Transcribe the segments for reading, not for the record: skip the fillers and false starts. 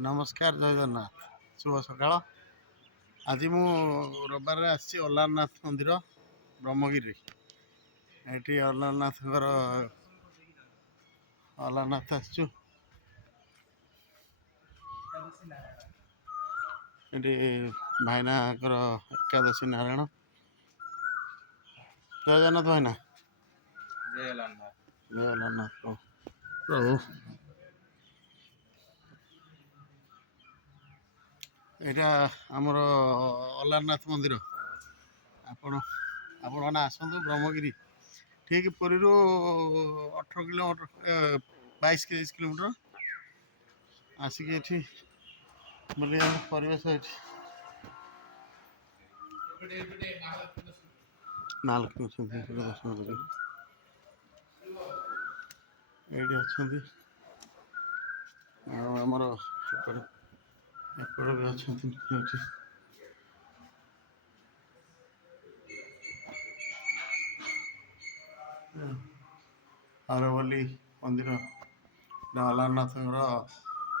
ନମସ୍କାର, ଜୟ ଜଗନ୍ନାଥ, ଶୁଭ ସକାଳ। ଆଜି ମୁଁ ରବିବାରରେ ଆସିଛି ଅଲାରନାଥ ମନ୍ଦିର ବ୍ରହ୍ମଗିରି। ଏଠି ଅଲାରନାଥ ଆସିଛୁ। ଏଠି ଭାଇନାଙ୍କର ଏକାଦଶୀ ନାରାୟଣ। ଜୟ ଜଗନ୍ନାଥ ଭାଇନା। ଜୟ ଅଲାରନାଥ। ଜୟ ଅଲାରନାଥ ପ୍ରଭୁ। ଏଇଟା ଆମର ଅଲାରନାଥ ମନ୍ଦିର। ଆପଣ ଆସନ୍ତୁ ବ୍ରହ୍ମଗିରି। ଠିକ୍ ପୁରୀରୁ 18 କିଲୋମିଟର 22-23 କିଲୋମିଟର ଆସିକି ଏଠି ବୁଲିବା ପରିବେଶ। ଏଠି ମହାଲକ୍ଷ୍ମୀ ଦର୍ଶନ କରି ଏଇଠି ଅଛନ୍ତି। ଆଉ ଆମର ଏପଟେ ବି ଅଛନ୍ତି। ଏଠି ଆରବଲି ମନ୍ଦିର ଅଲାରନାଥଙ୍କର,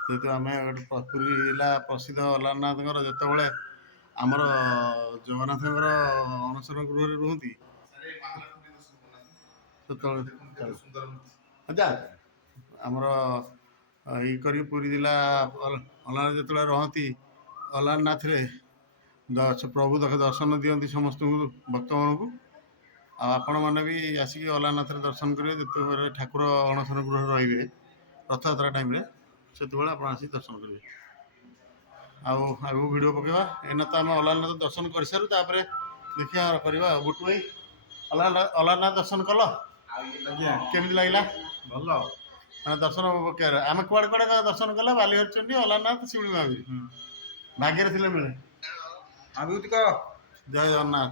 ଯେହେତୁ ଆମେ ଗୋଟେ ପୁରୀ ଜିଲ୍ଲା ପ୍ରସିଦ୍ଧ ଅଲାରନାଥଙ୍କର, ଯେତେବେଳେ ଆମର ଜଗନ୍ନାଥଙ୍କର ଅଣସର ଗୃହରେ ରୁହନ୍ତି ସେତେବେଳେ ଆମର ଏଇ କରି ପୁରୀ ଜିଲ୍ଲା ଅଲାରନାଥ ଯେତେବେଳେ ରହନ୍ତି, ଅଲାରନାଥରେ ପ୍ରଭୁ ଦର୍ଶନ ଦିଅନ୍ତି ସମସ୍ତଙ୍କୁ, ଭକ୍ତମାନଙ୍କୁ। ଆଉ ଆପଣମାନେ ବି ଆସିକି ଅଲାରନାଥରେ ଦର୍ଶନ କରିବେ। ଯେତେବେଳେ ଠାକୁର ଅଣସର ଗୃହରେ ରହିବେ ରଥଯାତ୍ରା ଟାଇମ୍ରେ, ସେତେବେଳେ ଆପଣ ଆସିକି ଦର୍ଶନ କରିବେ। ଆଉ ଆଗକୁ ଭିଡ଼ିଓ ପକେଇବା। ଏଇନା ତ ଆମେ ଅଲାରନାଥ ଦର୍ଶନ କରିସାରୁ, ତାପରେ ଦେଖିବା କରିବା। ବୁଟୁ ଭାଇ, ଅଲାରନାଥ ଦର୍ଶନ କଲ? ଆଜ୍ଞା, କେମିତି ଲାଗିଲା? ଭଲ। ମାନେ ଦର୍ଶନ ଆମେ କୁଆଡ଼େ ଦର୍ଶନ କଲେ? ବାଲିହରିଚଣ୍ଡୀ, ଅଲାରନାଥ, ଶିଉଳି ମହାବୀର। ଭାଗ୍ୟରେ ଥିଲେ ମିଳେ। ଆଗକୁ କହ। ଜୟ ଜଗନ୍ନାଥ।